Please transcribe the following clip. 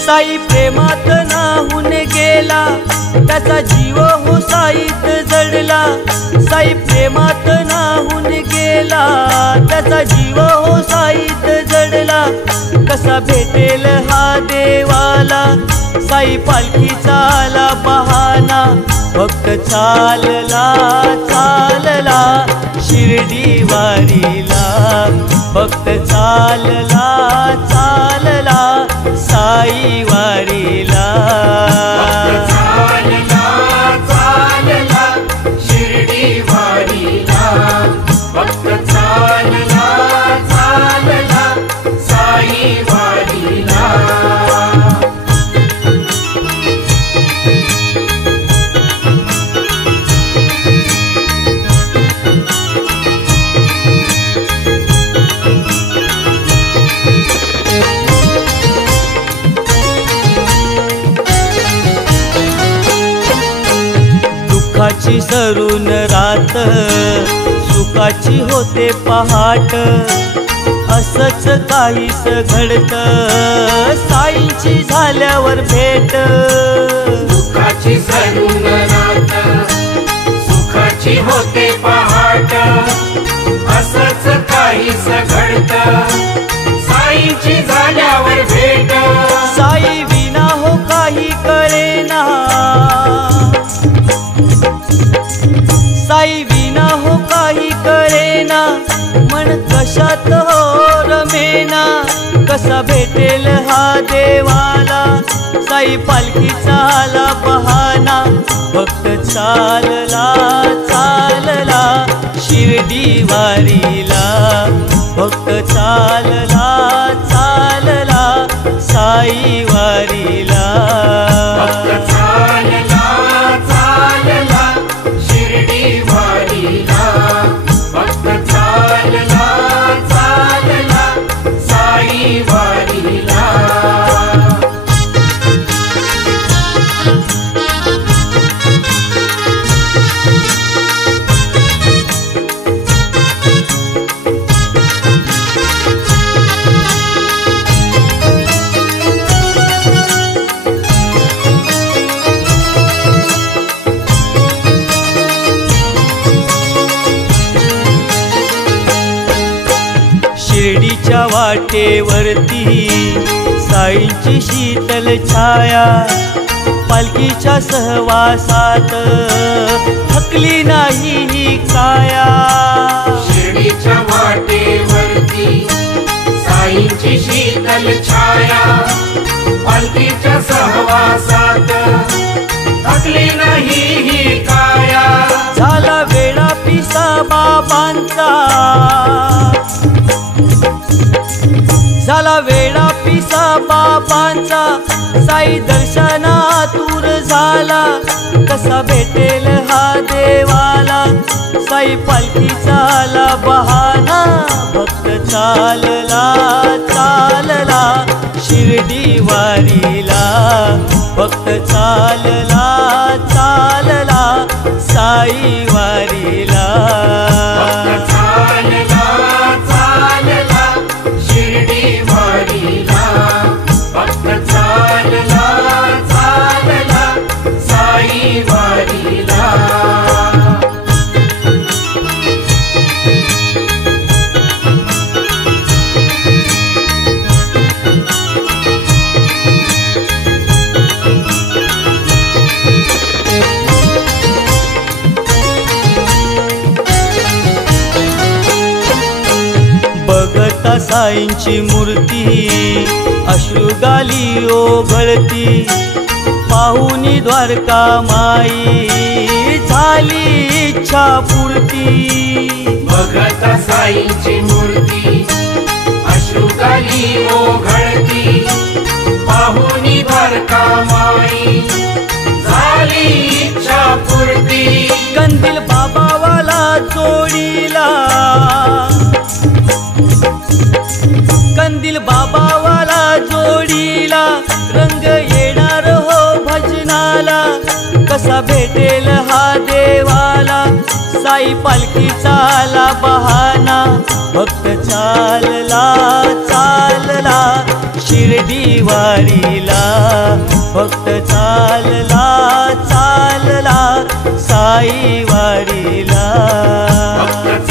साई प्रेमात नाहून गेला, त्याचा जीव हो साईत जडला। साई प्रेमात नाहून गेला, त्याचा जीव हो साईत जडला। कसा भेटेल हा देवाला, साई पालखीचा आला बहाना। भक्त चालला चालला शिर्डी वारीला, भक्त चालला चालला साई वारीला। भक्त चालला चालला शिर्डी वारीला, भक्त चालला चालला साई वारीला। दुःखाची सरून रात, सुखाची होते पहाट। असंच काहीस घडत, साईंची झाल्यावर भेट। दुःखाची सरून रात, सुखाची होते पहाट। असंच काहीस घडत, साईंची झाल्यावर भेट। साई विना हो काही कळेना, साई विना हो काही कळेना। मन कशात हो रमेना, कसा भेटेल हा देवाला। साई पालखीचा आला बहाना, भक्त चालला चालला शिर्डी वारीला, भक्त चालला चालला साई वारीला। भक्त चालला चालला शिर्डी वारीला, भक्त चालला चालला साई वारीला। शिर्डीच्या वाटेवरती साईंची शीतल छाया। पालखीच्या सहवासात थकली नाही ही काया। शिर्डीच्या वाटेवरती साईंची शीतल छाया। पालखीच्या सहवासात थकली नाही ही काया। झाला वेळा पिसा बाबांचा, झाला वेळा पिसा बाबांचा। साई दर्शनातूर झाला, कसा भेटेल हा देवाला। साई पालखीचा आला बहाना, भक्त चालला चालला शिर्डी वारीला, भक्त चालला चालला साई वारीला। भक्त चालला चालला शिर्डी वारीला, भक्त चालला चालला साई वारीला। बघता साईंची मूर्ती अश्रुगाली ओघळती। पाहुनी द्वारका माई झाली इच्छा पूर्ती। बघता साईंची मूर्ती अश्रुगाली ओघळती। पाहुनी बर का माई झाली इच्छा पूर्ती कंदील बाबावाला जोडीला कंदील बाबावाला जोडीला रंग येणार हो भजनाला कसा भेटेल हा देवाला साई पालखीचा आला बहाना भक्त चालला चालला शिर्डी वारीला भक्त चालला चालला साई वारीला भक्त